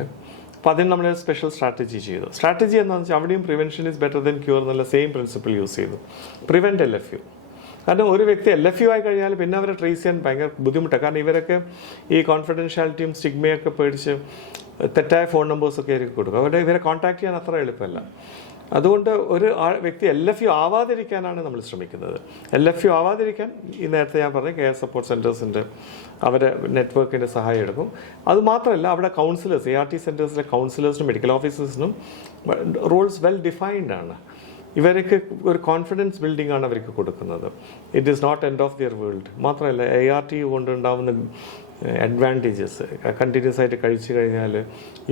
അപ്പോൾ അതിന് നമ്മൾ സ്പെഷ്യൽ സ്ട്രാറ്റജി ചെയ്തു. സ്ട്രാറ്റജി എന്താണെന്ന് വെച്ചാൽ അവിടെയും prevention is better than cure എന്നുള്ള സെയിം പ്രിൻസിപ്പിൾ യൂസ് ചെയ്തു. Prevent LFU. കാരണം ഒരു വ്യക്തി LFU ആയി കഴിഞ്ഞാൽ പിന്നെ അവരെ ട്രേസ് ചെയ്യാൻ ഭയങ്കര ബുദ്ധിമുട്ടാണ്. കാരണം ഇവരൊക്കെ ഈ കോൺഫിഡൻഷ്യാലിറ്റിയും സ്റ്റിഗ്മയൊക്കെ പേടിച്ച് തെറ്റായ ഫോൺ നമ്പേഴ്സൊക്കെ ആയിരിക്കും കൊടുക്കും. ഇവരെ കോൺടാക്ട് ചെയ്യാൻ അത്ര എളുപ്പമല്ല. അതുകൊണ്ട് ഒരു വ്യക്തി LFU ആവാതിരിക്കാനാണ് നമ്മൾ ശ്രമിക്കുന്നത്. LFU ആവാതിരിക്കാൻ ഈ നേരത്തെ ഞാൻ പറഞ്ഞ കെയർ സപ്പോർട്ട് സെൻറ്റേഴ്സിൻ്റെ അവരെ നെറ്റ്വർക്കിൻ്റെ സഹായം എടുക്കും. അതുമാത്രമല്ല അവിടെ കൗൺസിലേഴ്സ്, ART സെൻറ്റേഴ്സിലെ കൗൺസിലേഴ്സിനും മെഡിക്കൽ ഓഫീസേഴ്സിനും റോൾസ് വെൽ ഡിഫൈൻഡ് ആണ്. ഇവർക്ക് ഒരു കോൺഫിഡൻസ് ബിൽഡിംഗ് ആണ് അവർക്ക് കൊടുക്കുന്നത്. It is not end of their world. മാത്രമല്ല ART കൊണ്ടുണ്ടാവുന്ന അഡ്വാൻറ്റേജസ് കണ്ടിന്യൂസ് ആയിട്ട് കഴിച്ചു കഴിഞ്ഞാൽ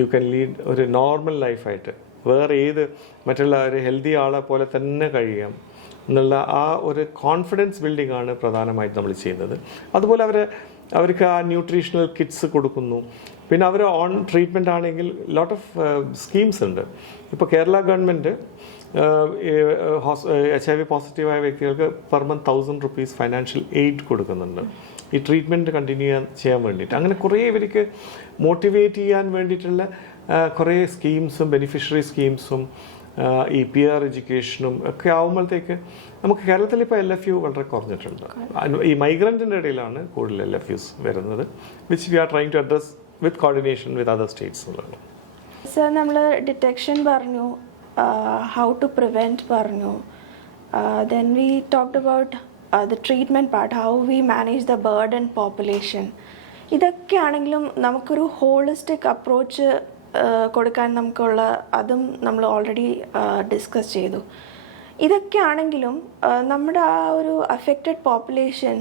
യു ക്യാൻ ലീഡ് ഒരു നോർമൽ ലൈഫായിട്ട് വേറെ ഏത് മറ്റുള്ള ഒരു ഹെൽത്തി ആളെ പോലെ തന്നെ കഴിയാം എന്നുള്ള ആ ഒരു കോൺഫിഡൻസ് ബിൽഡിംഗ് ആണ് പ്രധാനമായിട്ട് നമ്മൾ ചെയ്യുന്നത്. അതുപോലെ അവർക്ക് ആ ന്യൂട്രീഷണൽ കിറ്റ്സ് കൊടുക്കുന്നു. പിന്നെ അവർ ഓൺ ട്രീറ്റ്മെൻ്റ് ആണെങ്കിൽ ലോട്ട് ഓഫ് സ്കീംസ് ഉണ്ട്. ഇപ്പോൾ കേരള ഗവൺമെൻറ് HIV പോസിറ്റീവായ വ്യക്തികൾക്ക് per month 1000 rupees financial aid കൊടുക്കുന്നുണ്ട് ഈ ട്രീറ്റ്മെൻറ്റ് കണ്ടിന്യൂ ചെയ്യാൻ വേണ്ടിയിട്ട്. അങ്ങനെ കുറേ ഇവർക്ക് മോട്ടിവേറ്റ് ചെയ്യാൻ വേണ്ടിയിട്ടുള്ള കുറേ സ്കീംസും ബെനിഫിഷ്യറി സ്കീംസും ഈ PR എഡ്യൂക്കേഷനും ഒക്കെ ആകുമ്പോഴത്തേക്ക് നമുക്ക് കേരളത്തിൽ ഇപ്പോൾ LFU വളരെ കുറഞ്ഞിട്ടുണ്ട്. ഈ മൈഗ്രൻറ്റിൻ്റെ ഇടയിലാണ് കൂടുതൽ LFUs വരുന്നത്, which we are trying to address with coordination with other states എന്നുള്ളത്. സർ, നമ്മൾ ഡിറ്റക്ഷൻ പറഞ്ഞു, ഹൗ ടു പ്രിവെൻറ്റ് പറഞ്ഞു, then we talked about the treatment part, how we manage the burden population. ഇതൊക്കെ ആണെങ്കിലും നമുക്കൊരു ഹോളിസ്റ്റിക് അപ്രോച്ച് കൊടുക്കാൻ നമുക്കുള്ള അതും നമ്മൾ ഓൾറെഡി ഡിസ്കസ് ചെയ്തു. ഇതൊക്കെ ആണെങ്കിലും നമ്മുടെ ആ ഒരു അഫക്റ്റഡ് പോപ്പുലേഷൻ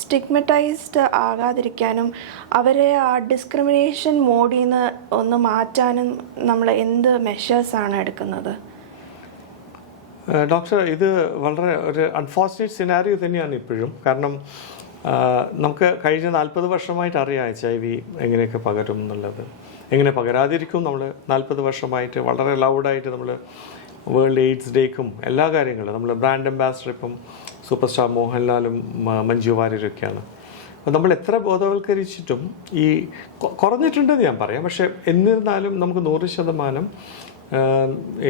സ്റ്റിഗ്മറ്റൈസ്ഡ് ആകാതിരിക്കാനും അവരെ ആ ഡിസ്ക്രിമിനേഷൻ മോഡിൽ നിന്ന് ഒന്ന് മാറ്റാനും നമ്മൾ എന്ത് മെഷേഴ്സാണ് എടുക്കുന്നത്? ഡോക്ടർ, ഇത് വളരെ ഒരു അൺഫോർച്ചുനേറ്റ് സിനാരിയോ തന്നെയാണ് ഇപ്പോഴും. കാരണം നമുക്ക് കഴിഞ്ഞ 40 വർഷമായിട്ട് അറിയാം HIV എങ്ങനെയൊക്കെ പകരും എന്നുള്ളത്. എങ്ങനെ പകരാതിരിക്കും നമ്മൾ 40 വർഷമായിട്ട് വളരെ ലൗഡായിട്ട് നമ്മൾ വേൾഡ് എയ്ഡ്സ് ഡേക്കും എല്ലാ കാര്യങ്ങളും നമ്മൾ ബ്രാൻഡ് അംബാസിഡർ ഇപ്പം സൂപ്പർ സ്റ്റാർ മോഹൻലാലും മഞ്ജു വാര്യരൊക്കെയാണ്. അപ്പോൾ നമ്മൾ എത്ര ബോധവൽക്കരിച്ചിട്ടും ഈ കുറഞ്ഞിട്ടുണ്ടെന്ന് ഞാൻ പറയാം. പക്ഷേ എന്നിരുന്നാലും നമുക്ക് 100%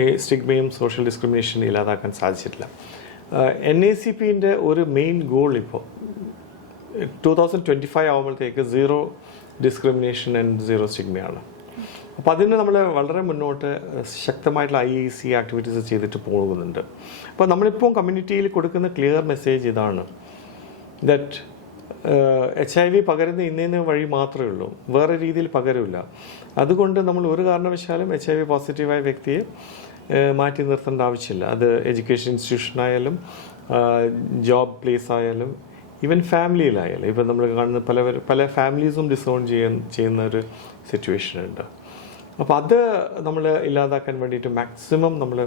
ഈ സ്റ്റിഗ്മയും സോഷ്യൽ ഡിസ്ക്രിമിനേഷൻ ഇല്ലാതാക്കാൻ സാധിച്ചിട്ടില്ല. NACPൻ്റെ ഒരു മെയിൻ ഗോൾ ഇപ്പോൾ 2025 ആകുമ്പോഴത്തേക്ക് 0 ഡിസ്ക്രിമിനേഷൻ ആൻഡ് 0 സ്റ്റിഗ്മയാണ്. അപ്പോൾ അതിന് നമ്മൾ വളരെ മുന്നോട്ട് ശക്തമായിട്ടുള്ള IAC ആക്ടിവിറ്റീസ് ചെയ്തിട്ട് പോകുന്നുണ്ട്. അപ്പോൾ നമ്മളിപ്പോൾ കമ്മ്യൂണിറ്റിയിൽ കൊടുക്കുന്ന ക്ലിയർ മെസ്സേജ് ഇതാണ്, ദറ്റ് HIV പകരുന്ന ഇന്നേന്ന് വഴി മാത്രമേ ഉള്ളൂ, വേറെ രീതിയിൽ പകരില്ല. അതുകൊണ്ട് നമ്മൾ ഒരു കാരണവശാലും HIV പോസിറ്റീവായ വ്യക്തിയെ മാറ്റി നിർത്തേണ്ട ആവശ്യമില്ല. അത് എഡ്യൂക്കേഷൻ ഇൻസ്റ്റിറ്റ്യൂഷനായാലും ജോബ് പ്ലേസ് ആയാലും ഈവൻ ഫാമിലിയിലായാലും. ഇപ്പം നമ്മൾ കാണുന്ന പല ഫാമിലീസും ഡിസോൺ ചെയ്യുന്ന ഒരു സിറ്റുവേഷൻ ഉണ്ട്. അപ്പോൾ അത് നമ്മൾ ഇല്ലാതാക്കാൻ വേണ്ടിയിട്ട് മാക്സിമം നമ്മൾ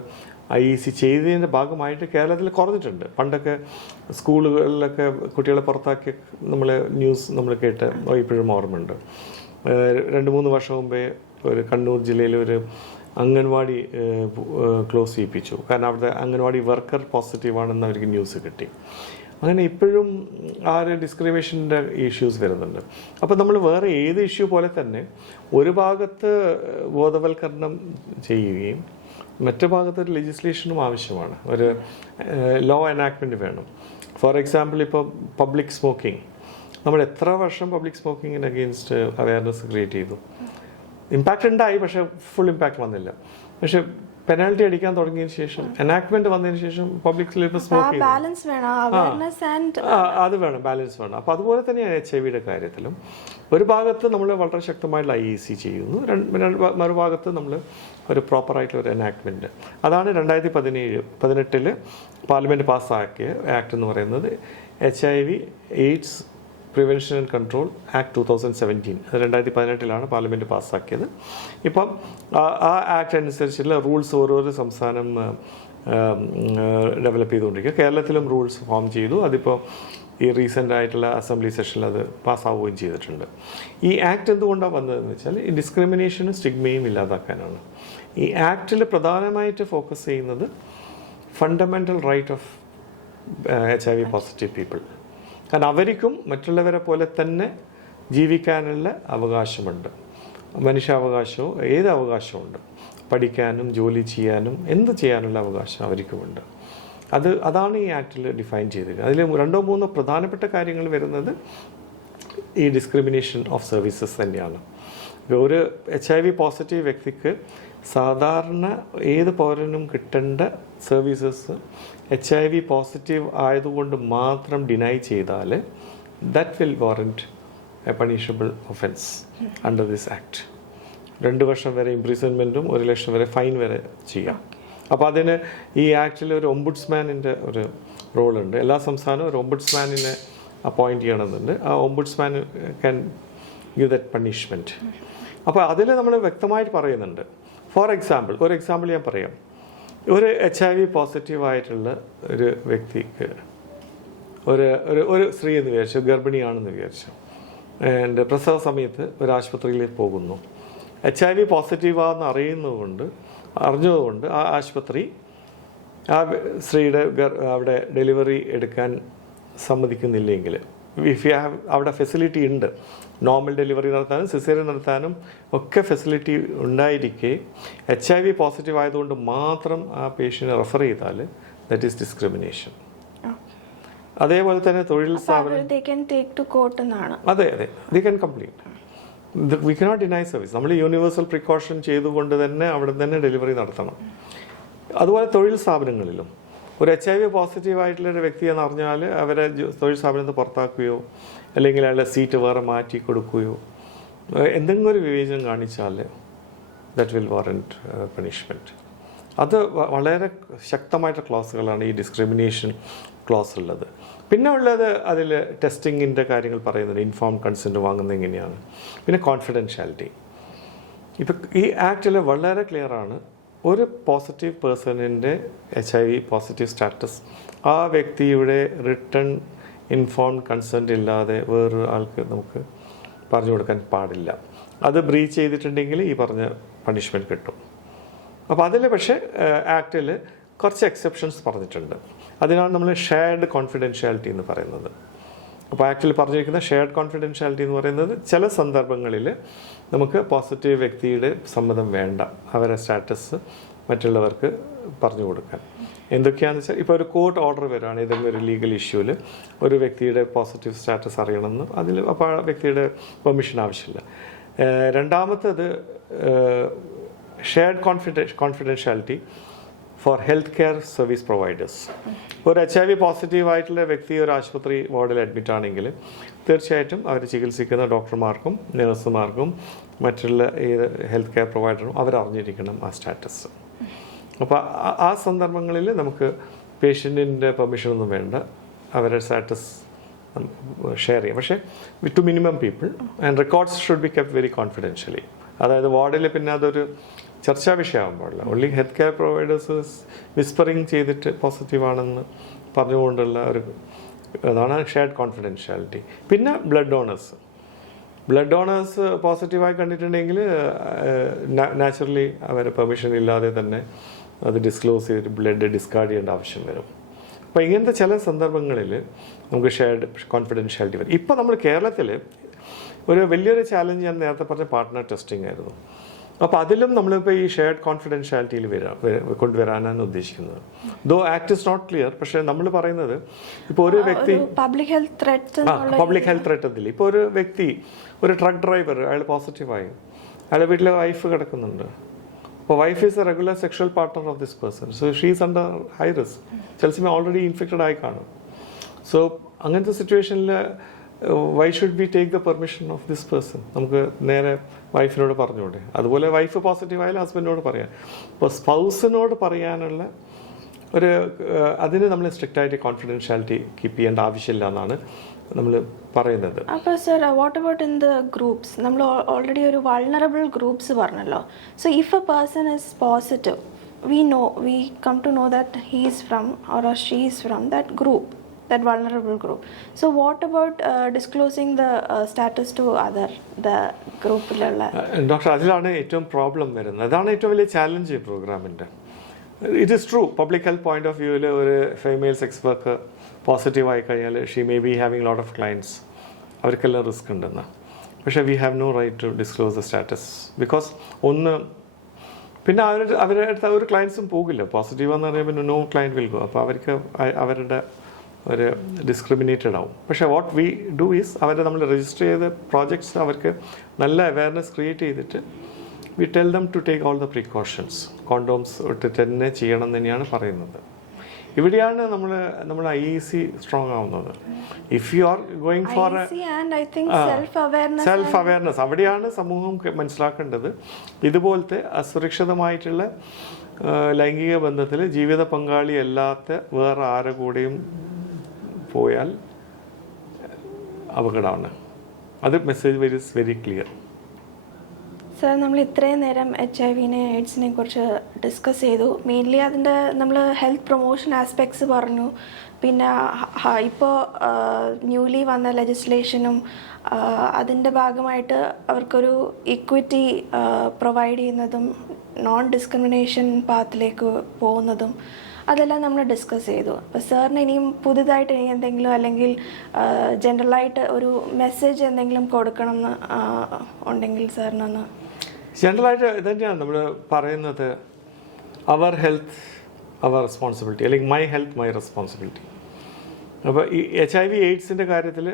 IAC ചെയ്തതിൻ്റെ ഭാഗമായിട്ട് കേരളത്തിൽ കുറഞ്ഞിട്ടുണ്ട്. പണ്ടൊക്കെ സ്കൂളുകളിലൊക്കെ കുട്ടികളെ പുറത്താക്കി ന്യൂസ് നമ്മൾ കേട്ട് ഇപ്പോഴും ഓർമ്മയുണ്ട്. 2-3 വർഷം മുമ്പേ ഒരു കണ്ണൂർ ജില്ലയിൽ ഒരു അംഗൻവാടി ക്ലോസ് ചെയ്യിപ്പിച്ചു. കാരണം അവിടുത്തെ അംഗൻവാടി വർക്കർ പോസിറ്റീവാണെന്ന് അവർക്ക് ന്യൂസ് കിട്ടി. അങ്ങനെ ഇപ്പോഴും ആ ഒരു ഡിസ്ക്രിമിനേഷൻ്റെ ഇഷ്യൂസ് വരുന്നുണ്ട്. അപ്പോൾ നമ്മൾ വേറെ ഏത് ഇഷ്യൂ പോലെ തന്നെ ഒരു ഭാഗത്ത് ബോധവൽക്കരണം ചെയ്യുകയും മറ്റു ഭാഗത്ത് ഒരു ലെജിസ്ലേഷനും ആവശ്യമാണ്. ഒരു ലോ എനാക്ട്മെൻറ്റ് വേണം. ഫോർ എക്സാമ്പിൾ, ഇപ്പോൾ പബ്ലിക് സ്മോക്കിംഗ്, നമ്മൾ എത്ര വർഷം പബ്ലിക് സ്മോക്കിങ്ങിന് അഗെയിൻസ്റ്റ് അവയർനെസ് ക്രിയേറ്റ് ചെയ്തു. ഇമ്പാക്റ്റ് ഉണ്ടായി, പക്ഷേ ഫുൾ ഇമ്പാക്റ്റ് വന്നില്ല. പക്ഷെ പെനാൽറ്റി അടിക്കാൻ തുടങ്ങിയതിന് ശേഷം, എനാക്ട്മെന്റ് വന്നതിന് ശേഷം പബ്ലിക്സിൽ ഇപ്പോൾ സ്മോക്ക് അത് വേണം, ബാലൻസ് വേണം. അപ്പോൾ അതുപോലെ തന്നെയാണ് HIV കാര്യത്തിലും. ഒരു ഭാഗത്ത് നമ്മൾ വളരെ ശക്തമായിട്ടുള്ള IAC ചെയ്യുന്നു, മറുഭാഗത്ത് നമ്മൾ ഒരു പ്രോപ്പറായിട്ടുള്ള ഒരു എനാക്ട്മെന്റ്. അതാണ് 2018 പാർലമെന്റ് പാസ്സാക്കിയ ആക്ട് എന്ന് പറയുന്നത്, HIV AIDS prevention and control act 2017. അത് 2018 പാർലമെൻറ്റ് പാസ്സാക്കിയത്. ഇപ്പം ആ ആക്ട് അനുസരിച്ചുള്ള റൂൾസ് ഓരോരോ സംസ്ഥാനം ഡെവലപ്പ് ചെയ്തുകൊണ്ടിരിക്കുക. കേരളത്തിലും റൂൾസ് ഫോം ചെയ്തു. അതിപ്പോൾ ഈ റീസെൻ്റ് ആയിട്ടുള്ള അസംബ്ലി സെഷനിൽ അത് പാസ്സാവുകയും ചെയ്തിട്ടുണ്ട്. ഈ ആക്ട് എന്തുകൊണ്ടാണ് വന്നതെന്ന് വെച്ചാൽ ഈ ഡിസ്ക്രിമിനേഷനും സ്റ്റിഗ്മയും ഇല്ലാതാക്കാനാണ്. ഈ ആക്ടിൽ പ്രധാനമായിട്ട് ഫോക്കസ് ചെയ്യുന്നത് fundamental right of HIV positive people. കാരണം അവർക്കും മറ്റുള്ളവരെ പോലെ തന്നെ ജീവിക്കാനുള്ള അവകാശമുണ്ട്. മനുഷ്യാവകാശവും ഏത് അവകാശമുണ്ട്, പഠിക്കാനും ജോലി ചെയ്യാനും എന്ത് ചെയ്യാനുള്ള അവകാശം അവർക്കുമുണ്ട്. അതാണ് ഈ ആക്ടിൽ ഡിഫൈൻ ചെയ്തിരിക്കുന്നത്. അതിൽ 2-3 പ്രധാനപ്പെട്ട കാര്യങ്ങൾ വരുന്നത് ഈ ഡിസ്ക്രിമിനേഷൻ ഓഫ് സർവീസസ് തന്നെയാണ്. ഒരു HIV പോസിറ്റീവ് വ്യക്തിക്ക് സാധാരണ ഏത് പൗരനും കിട്ടേണ്ട സർവീസസ് HIV പോസിറ്റീവ് ആയതുകൊണ്ട് മാത്രം ഡിനൈ ചെയ്താൽ that will warrant A punishable offence under this act. 2 വർഷം വരെ ഇംപ്രിസൺമെൻറ്റും 1 ലക്ഷം വരെ ഫൈൻ വരെ ചെയ്യാം. അപ്പോൾ അതിന് ഈ ആക്ടിൽ ഒരു ഓംബുഡ്സ്മാനിൻ്റെ ഒരു റോളുണ്ട്. എല്ലാ സംസ്ഥാനവും ഒരു ഓംബുഡ്സ്മാനിനെ അപ്പോയിൻറ്റ് ചെയ്യണമെന്നുണ്ട്. ആ ombudsman can give that punishment. അപ്പോൾ അതിൽ നമ്മൾ വ്യക്തമായിട്ട് പറയുന്നുണ്ട്. ഫോർ എക്സാമ്പിൾ, ഒരു എക്സാമ്പിൾ ഞാൻ പറയാം. ഒരു HIV പോസിറ്റീവായിട്ടുള്ള ഒരു വ്യക്തിക്ക് ഒരു സ്ത്രീ എന്ന് വിചാരിച്ചു, ഗർഭിണിയാണെന്ന് വിചാരിച്ചു, ആൻഡ് പ്രസവ സമയത്ത് ഒരു ആശുപത്രിയിൽ പോകുന്നു. HIV പോസിറ്റീവാണെന്ന് അറിഞ്ഞതുകൊണ്ട് ആ ആശുപത്രി ആ സ്ത്രീയുടെ അവിടെ ഡെലിവറി എടുക്കാൻ സമ്മതിക്കുന്നില്ലെങ്കിൽ, ഇഫ് യു ഹാവ് അവിടെ ഫെസിലിറ്റി ഉണ്ട്, നോർമൽ ഡെലിവറി നടത്താനും സിസേറിയൻ നടത്താനും ഒക്കെ ഫെസിലിറ്റി ഉണ്ടായിരിക്കെ HIV പോസിറ്റീവ് ആയതുകൊണ്ട് മാത്രം ആ പേഷ്യൻറ്റിനെ റെഫർ ചെയ്താൽ ദറ്റ് ഈസ് ഡിസ്ക്രിമിനേഷൻ. അതേപോലെ തന്നെ തൊഴിൽ സ്ഥാപനം, അതെ they can complete. We cannot deny service. നമ്മൾ യൂണിവേഴ്സൽ പ്രിക്കോഷൻ ചെയ്തുകൊണ്ട് തന്നെ അവിടെ തന്നെ ഡെലിവറി നടത്തണം. അതുപോലെ തൊഴിൽ സ്ഥാപനങ്ങളിലും ഒരു HIV പോസിറ്റീവായിട്ടുള്ളൊരു വ്യക്തിയെന്ന് അറിഞ്ഞാൽ അവരെ തൊഴിൽ സ്ഥാപനത്തിൽ പുറത്താക്കുകയോ അല്ലെങ്കിൽ അയാളുടെ സീറ്റ് വേറെ മാറ്റി കൊടുക്കുകയോ എന്തെങ്കിലും ഒരു വിവേചനം കാണിച്ചാൽ ദാറ്റ് വിൽ വാറൻറ്റ് പണിഷ്മെൻറ്റ്. അത് വളരെ ശക്തമായിട്ടുള്ള ക്ലോസുകളാണ് ഈ ഡിസ്ക്രിമിനേഷൻ ക്ലോസ് ഉള്ളത്. പിന്നെ ഉള്ളത് അതിൽ ടെസ്റ്റിങ്ങിൻ്റെ കാര്യങ്ങൾ പറയുന്നുണ്ട്, ഇൻഫോംഡ് കൺസെൻറ്റ് വാങ്ങുന്നത് എങ്ങനെയാണ്, പിന്നെ കോൺഫിഡൻഷ്യാലിറ്റി. ഇപ്പം ഈ ആക്ടിൽ വളരെ ക്ലിയറാണ്, ഒരു പോസിറ്റീവ് പേഴ്സണിൻ്റെ HIV പോസിറ്റീവ് സ്റ്റാറ്റസ് ആ വ്യക്തിയുടെ റിട്ടേൺ ഇൻഫോംഡ് കൺസെൻറ്റ് ഇല്ലാതെ വേറൊരു ആൾക്ക് നമുക്ക് പറഞ്ഞു കൊടുക്കാൻ പാടില്ല. അത് ബ്രീച്ച് ചെയ്തിട്ടുണ്ടെങ്കിൽ ഈ പറഞ്ഞ പണിഷ്മെൻറ്റ് കിട്ടും. അപ്പോൾ അതിൽ പക്ഷേ ആക്ടിൽ കുറച്ച് എക്സെപ്ഷൻസ് പറഞ്ഞിട്ടുണ്ട്. അതിനാണ് നമ്മൾ ഷെയർഡ് കോൺഫിഡൻഷ്യാലിറ്റി എന്ന് പറയുന്നത്. അപ്പോൾ ആക്ടിൽ പറഞ്ഞിരിക്കുന്ന ഷെയർഡ് കോൺഫിഡൻഷ്യാലിറ്റി എന്ന് പറയുന്നത് ചില സന്ദർഭങ്ങളിൽ നമുക്ക് പോസിറ്റീവ് വ്യക്തിയുടെ സമ്മതം വേണ്ട അവരെ സ്റ്റാറ്റസ് മറ്റുള്ളവർക്ക് പറഞ്ഞു കൊടുക്കാൻ. എന്തൊക്കെയാണെന്ന് വെച്ചാൽ, ഇപ്പോൾ ഒരു കോർട്ട് ഓർഡർ വരികയാണ് ഏതെങ്കിലും ഒരു ലീഗൽ ഇഷ്യൂവിൽ ഒരു വ്യക്തിയുടെ പോസിറ്റീവ് സ്റ്റാറ്റസ് അറിയണമെന്ന്, അതിൽ അപ്പോൾ ആ വ്യക്തിയുടെ പെർമിഷൻ ആവശ്യമില്ല. രണ്ടാമത്തേത് shared confidentiality for health care service providers. ഒരു HIV പോസിറ്റീവായിട്ടുള്ള വ്യക്തി ഒരു ആശുപത്രി വാർഡിൽ അഡ്മിറ്റ് ആണെങ്കിൽ തീർച്ചയായിട്ടും അവർ ചികിത്സിക്കുന്ന ഡോക്ടർമാർക്കും നഴ്സുമാർക്കും മറ്റുള്ള ഏത് ഹെൽത്ത് കെയർ പ്രൊവൈഡറും അവരറിഞ്ഞിരിക്കണം ആ സ്റ്റാറ്റസ്. അപ്പോൾ ആ സന്ദർഭങ്ങളിൽ നമുക്ക് പേഷ്യൻറ്റിൻ്റെ പെർമിഷനൊന്നും വേണ്ട, അവരുടെ സ്റ്റാറ്റസ് ഷെയർ ചെയ്യാം. പക്ഷേ to minimum people, and records should be kept very confidentially. അതായത് വാർഡിൽ പിന്നെ അതൊരു ചർച്ചാ വിഷയമാകാൻ പാടില്ല. Only health care providers whispering ചെയ്തിട്ട് പോസിറ്റീവാണെന്ന് പറഞ്ഞുകൊണ്ടുള്ള ഒരു അതാണ് ഷെയർഡ് കോൺഫിഡൻഷ്യാലിറ്റി. പിന്നെ ബ്ലഡ് ഡോണേഴ്സ് പോസിറ്റീവായി കണ്ടിട്ടുണ്ടെങ്കിൽ നാച്ചുറലി അവരെ പെർമിഷൻ ഇല്ലാതെ തന്നെ അത് ഡിസ്ക്ലോസ് ചെയ്തിട്ട് ബ്ലഡ് ഡിസ്കാർഡ് ചെയ്യേണ്ട ആവശ്യം വരും. അപ്പോൾ ഇങ്ങനത്തെ ചില സന്ദർഭങ്ങളിൽ നമുക്ക് ഷെയർഡ് കോൺഫിഡൻഷ്യാലിറ്റി വരും. ഇപ്പോൾ നമ്മൾ കേരളത്തിൽ ഒരു വലിയൊരു ചാലഞ്ച് ഞാൻ നേരത്തെ പറഞ്ഞ പാർട്ട്ണർ ടെസ്റ്റിംഗ് ആയിരുന്നു. അപ്പോൾ അതിലും നമ്മളിപ്പോൾ ഈ ഷെയർഡ് കോൺഫിഡൻഷ്യാലിറ്റിയിൽ കൊണ്ടുവരാനാണ് ഉദ്ദേശിക്കുന്നത്. ദോ ആക്ട് ഇസ് നോട്ട് ക്ലിയർ, പക്ഷേ നമ്മൾ പറയുന്നത് ഇപ്പോൾ ഒരു വ്യക്തി പബ്ലിക് ഹെൽത്ത് ത്രെറ്റ് എന്തില്ല. ഇപ്പോൾ ഒരു വ്യക്തി, ഒരു ട്രക്ക് ഡ്രൈവർ, അയാൾ പോസിറ്റീവായി, അയാളുടെ വീട്ടിലെ വൈഫ് കിടക്കുന്നുണ്ട്. അപ്പോൾ wife is A regular sexual partner of this person, so she is under high risk. ചില സമയം ഓൾറെഡി ഇൻഫെക്റ്റഡ് ആയി കാണും. സോ അങ്ങനത്തെ സിറ്റുവേഷനിൽ why should be take the permission of this person? നമുക്ക് നേരെ വൈഫിനോട് പറഞ്ഞുകൂടെ? അതുപോലെ വൈഫ് പോസിറ്റീവ് ആയാലും ഹസ്ബൻഡിനോട് പറയാം. അപ്പോൾ സ്പൗസിനോട് പറയാനുള്ള ഒരു അതിന് നമ്മൾ സ്ട്രിക്റ്റായിട്ട് കോൺഫിഡൻഷ്യാലിറ്റി കീപ്പ് ചെയ്യേണ്ട ആവശ്യമില്ല എന്നാണ് നമ്മൾ പറയുന്നത്. അപ്പോൾ sir, what about in the groups? നമ്മൾ ഓൾറെഡി ഒരു വൾണറബിൾ ഗ്രൂപ്പ്സ് പറഞ്ഞല്ലോ. So if A person is positive, we come to know that he is from or she is from that group. that vulnerable group. So what about disclosing the status to the ഗ്രൂപ്പിലുള്ള doctor, അതിലാണ് ഏറ്റവും problem വരുന്നത്. അതാണ് ഏറ്റവും വലിയ challenge ഈ പ്രോഗ്രാമിൻ്റെ. It is true, public health point of വ്യൂവിൽ ഒരു ഫീമെയിൽ സെക്സ് വർക്കർ പോസിറ്റീവായി കഴിഞ്ഞാൽ she may be having lot of clients, അവർക്കെല്ലാം റിസ്ക് ഉണ്ടെന്ന്. പക്ഷേ we have no right to disclose the status. Because ഒന്ന്, പിന്നെ അവരുടെ അടുത്ത് ഒരു ക്ലയൻസും പോകില്ല. പോസിറ്റീവാന്ന് പറയുമ്പോൾ പിന്നെ നോ ക്ലയൻറ്റ് വിൽ ഗോ. അപ്പോൾ അവർക്ക് അവരുടെ ഒരു ഡിസ്ക്രിമിനേറ്റഡ് ആവും. പക്ഷേ വാട്ട് വി ഡു ഈസ് നമ്മൾ രജിസ്റ്റർ ചെയ്ത പ്രോജക്ട്സ് അവർക്ക് നല്ല അവയർനെസ് ക്രിയേറ്റ് ചെയ്തിട്ട് we tell them to take all the precautions. Condoms ഇട്ട് തന്നെ ചെയ്യണം എന്ന് തന്നെയാണ് പറയുന്നത്. ഇവിടെയാണ് നമ്മൾ IEC സ്ട്രോങ് ആവുന്നത്. If you are going for self awareness, അവിടെയാണ് സമൂഹം മനസ്സിലാക്കേണ്ടത്. ഇതുപോലത്തെ അസുരക്ഷിതമായിട്ടുള്ള ലൈംഗിക ബന്ധത്തിൽ ജീവിത പങ്കാളി അല്ലാത്ത വേറെ ആരെ കൂടെയും പോയാൽ അപകടമാണ്. അത് മെസ്സേജ് വെരി ക്ലിയർ. സർ, നമ്മൾ ഇത്രയും നേരം HIV എയ്ഡ്സിനെ കുറിച്ച് ഡിസ്കസ് ചെയ്തു. മെയിൻലി അതിൻ്റെ നമ്മൾ ഹെൽത്ത് പ്രൊമോഷൻ ആസ്പെക്ട്സ് പറഞ്ഞു. പിന്നെ ഇപ്പോൾ ന്യൂലി വന്ന ലെജിസ്ലേഷനും അതിൻ്റെ ഭാഗമായിട്ട് അവർക്കൊരു ഇക്വിറ്റി പ്രൊവൈഡ് ചെയ്യുന്നതും നോൺ ഡിസ്ക്രിമിനേഷൻ പാത്തിലേക്ക് പോകുന്നതും അതെല്ലാം നമ്മൾ ഡിസ്കസ് ചെയ്തു. അപ്പോൾ സാറിന് ഇനിയും പുതുതായിട്ട് ഇനി എന്തെങ്കിലും അല്ലെങ്കിൽ ജനറലായിട്ട് ഒരു മെസ്സേജ് എന്തെങ്കിലും കൊടുക്കണം എന്ന് ഉണ്ടെങ്കിൽ സാറിനൊന്ന്. ജനറലായിട്ട് ഇതന്നെയാണ് നമ്മൾ പറയുന്നത്, അവർ ഹെൽത്ത് അവർ റെസ്പോൺസിബിലിറ്റി, അല്ലെങ്കിൽ മൈ ഹെൽത്ത് മൈ റെസ്പോൺസിബിലിറ്റി. അപ്പോൾ ഈ HIV എയ്ഡ്സിൻ്റെ കാര്യത്തിൽ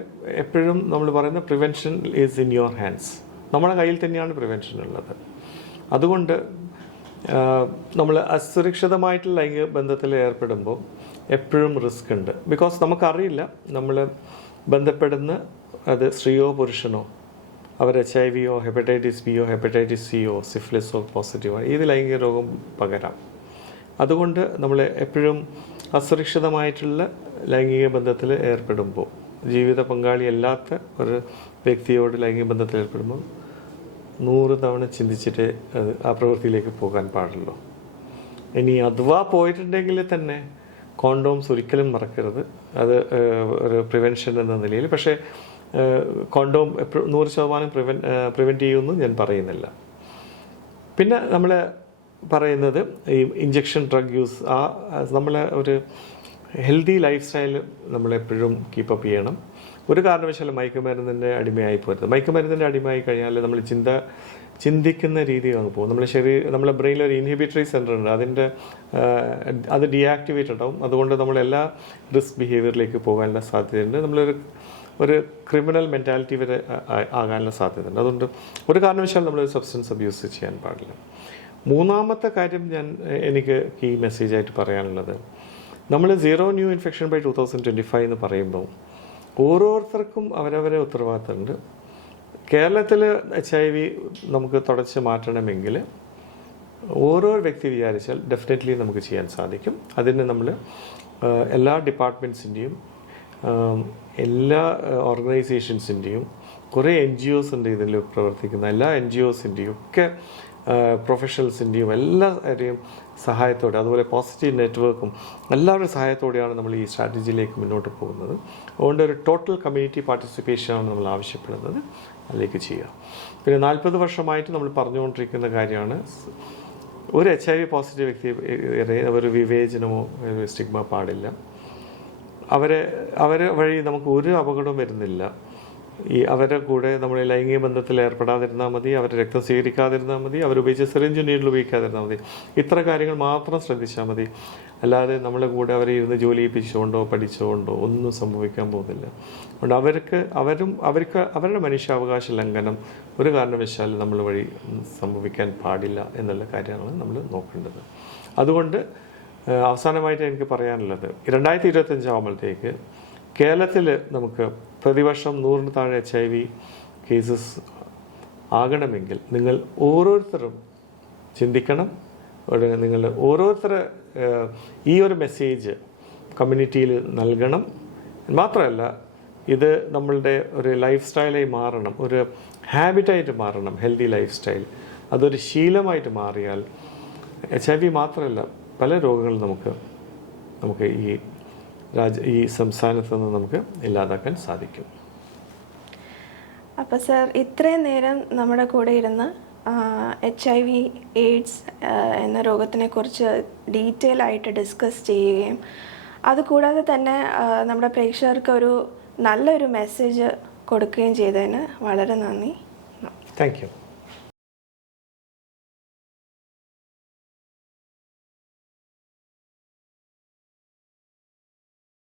എപ്പോഴും നമ്മൾ പറയുന്ന prevention is in your hands. നമ്മുടെ കയ്യിൽ തന്നെയാണ് പ്രിവെൻഷൻ ഉള്ളത്. അതുകൊണ്ട് നമ്മൾ അസുരക്ഷിതമായിട്ടുള്ള ലൈംഗിക ബന്ധത്തിൽ ഏർപ്പെടുമ്പോൾ എപ്പോഴും റിസ്ക് ഉണ്ട്. ബിക്കോസ് നമുക്കറിയില്ല നമ്മൾ ബന്ധപ്പെടുന്ന അത് സ്ത്രീയോ പുരുഷനോ, അവർ HIV ഹെപ്പറ്റൈറ്റിസ് ബിയോ ഹെപ്പറ്റൈറ്റിസ് സിയോ സിഫിലിസോ പോസിറ്റീവോ ഏത് ലൈംഗിക രോഗം പകരാം. അതുകൊണ്ട് നമ്മൾ എപ്പോഴും അസുരക്ഷിതമായിട്ടുള്ള ലൈംഗിക ബന്ധത്തിൽ ഏർപ്പെടുമ്പോൾ, ജീവിത പങ്കാളിയല്ലാത്ത ഒരു വ്യക്തിയോട് ലൈംഗിക ബന്ധത്തിൽ ഏർപ്പെടുമ്പോൾ 100 തവണ ചിന്തിച്ചിട്ട് അത് ആ പ്രവൃത്തിയിലേക്ക് പോകാൻ പാടുള്ളൂ. ഇനി അഥവാ പോയിട്ടുണ്ടെങ്കിൽ തന്നെ കോണ്ടോംസ് ഒരിക്കലും മറക്കരുത്. അത് ഒരു പ്രിവെൻഷൻ എന്ന നിലയിൽ. പക്ഷേ കോണ്ടോം 100% പ്രിവെൻറ്റ് ചെയ്യുമെന്ന് ഞാൻ പറയുന്നില്ല. പിന്നെ നമ്മൾ പറയുന്നത് ഈ ഇഞ്ചക്ഷൻ ഡ്രഗ് യൂസ്, നമ്മളെ ഒരു ഹെൽത്തി ലൈഫ് സ്റ്റൈൽ നമ്മളെപ്പോഴും കീപ്പപ്പ് ചെയ്യണം. ഒരു കാരണവശാലും മയക്കുമരുന്നിൻ്റെ അടിമയായി പോരുത്. മയക്കുമരുന്നിൻ്റെ അടിമയായി കഴിഞ്ഞാൽ നമ്മൾ ചിന്തിക്കുന്ന രീതി അങ്ങ് പോകും. നമ്മളെ ബ്രെയിനിൽ ഒരു ഇൻഹിബിറ്ററി സെൻറ്റർ ഉണ്ട്, അത് ഡീആക്ടിവേറ്റഡ് ആവും. അതുകൊണ്ട് നമ്മളെല്ലാ റിസ്ക് ബിഹേവിയറിലേക്ക് പോകാനുള്ള സാധ്യതയുണ്ട്. ഒരു ക്രിമിനൽ മെൻറ്റാലിറ്റി വരെ ആകാനുള്ള സാധ്യതയുണ്ട്. അതുകൊണ്ട് ഒരു കാരണവശാലും നമ്മളൊരു സബ്സ്റ്റൻസ് അബ്യൂസ് ചെയ്യാൻ പാടില്ല. മൂന്നാമത്തെ കാര്യം എനിക്ക് ഈ മെസ്സേജായിട്ട് പറയാനുള്ളത്, നമ്മൾ 0 ന്യൂ ഇൻഫെക്ഷൻ ബൈ 2025 എന്ന് പറയുമ്പോൾ ഓരോരുത്തർക്കും അവരവരെ ഉത്തരവാദിത്തമുണ്ട്. കേരളത്തിൽ HIV നമുക്ക് തുടച്ച് മാറ്റണമെങ്കിൽ ഓരോ വ്യക്തി വിചാരിച്ചാൽ ഡെഫിനറ്റ്ലി നമുക്ക് ചെയ്യാൻ സാധിക്കും. അതിന് നമ്മൾ എല്ലാ ഡിപ്പാർട്ട്മെൻറ്റ്സിൻ്റെയും എല്ലാ ഓർഗനൈസേഷൻസിൻ്റെയും കുറേ NGOs ഉണ്ട് ഇതിൽ പ്രവർത്തിക്കുന്ന എല്ലാ NGOസിൻ്റെയും ഒക്കെ പ്രൊഫഷണൽസിൻ്റെയും എല്ലാവരുടെയും സഹായത്തോടെ, അതുപോലെ പോസിറ്റീവ് നെറ്റ്വർക്കും എല്ലാവരുടെ സഹായത്തോടെയാണ് നമ്മൾ ഈ സ്ട്രാറ്റജിയിലേക്ക് മുന്നോട്ട് പോകുന്നത്. അതുകൊണ്ട് ഒരു ടോട്ടൽ കമ്മ്യൂണിറ്റി പാർട്ടിസിപ്പേഷനാണ് നമ്മൾ ആവശ്യപ്പെടുന്നത്, അതിലേക്ക് ചെയ്യുക. പിന്നെ 40 വർഷമായിട്ട് നമ്മൾ പറഞ്ഞുകൊണ്ടിരിക്കുന്ന കാര്യമാണ്, ഒരു HIV പോസിറ്റീവ് വ്യക്തി ഒരു വിവേചനമോ സ്റ്റിഗ്മ പാടില്ല. അവരെ വഴി നമുക്ക് ഒരു അപകടവും വരുന്നില്ല. അവരുടെ കൂടെ നമ്മൾ ലൈംഗിക ബന്ധത്തിൽ ഏർപ്പെടാതിരുന്നാൽ മതി, അവർ രക്തം സ്വീകരിക്കാതിരുന്നാൽ മതി, അവരുപയോഗിച്ച് സിറിഞ്ച് നീഡിൽ ഉപയോഗിക്കാതിരുന്നാൽ മതി. ഇത്ര കാര്യങ്ങൾ മാത്രം ശ്രദ്ധിച്ചാൽ മതി. അല്ലാതെ നമ്മളെ കൂടെ അവരെ ഇരുന്ന് ജോലി ചെയ്യിപ്പിച്ചുകൊണ്ടോ പഠിച്ചുകൊണ്ടോ ഒന്നും സംഭവിക്കാൻ പോകുന്നില്ല. അതുകൊണ്ട് അവർക്ക് അവരുടെ മനുഷ്യാവകാശ ലംഘനം ഒരു കാരണവശാലും നമ്മൾ വഴി സംഭവിക്കാൻ പാടില്ല എന്നുള്ള കാര്യമാണ് നമ്മൾ നോക്കേണ്ടത്. അതുകൊണ്ട് അവസാനമായിട്ട് എനിക്ക് പറയാനുള്ളത്, 2025 ആകുമ്പോഴത്തേക്ക് കേരളത്തിൽ നമുക്ക് പ്രതിവർഷം 100 താഴെ HIV കേസസ് ആകണമെങ്കിൽ നിങ്ങൾ ഓരോരുത്തരും ചിന്തിക്കണം. നിങ്ങൾ ഓരോരുത്തരെ ഈ ഒരു മെസ്സേജ് കമ്മ്യൂണിറ്റിയിൽ നൽകണം. മാത്രമല്ല, ഇത് നമ്മളുടെ ഒരു ലൈഫ് സ്റ്റൈലായി മാറണം, ഒരു ഹാബിറ്റായിട്ട് മാറണം. ഹെൽത്തി ലൈഫ് സ്റ്റൈൽ അതൊരു ശീലമായിട്ട് മാറിയാൽ HIV മാത്രമല്ല പല രോഗങ്ങളും നമുക്ക് ഈ ഈ സംസ്ഥാനത്ത് നിന്ന് നമുക്ക് ഇല്ലാതാക്കാൻ സാധിക്കും. അപ്പോൾ സർ, ഇത്രയും നേരം നമ്മുടെ കൂടെ ഇരുന്ന് HIV AIDS എന്ന രോഗത്തിനെക്കുറിച്ച് ഡീറ്റെയിൽ ആയിട്ട് ഡിസ്കസ് ചെയ്യുകയും അതുകൂടാതെ തന്നെ നമ്മുടെ പ്രേക്ഷകർക്ക് ഒരു നല്ലൊരു മെസ്സേജ് കൊടുക്കുകയും ചെയ്തതിന് വളരെ നന്ദി. Thank you.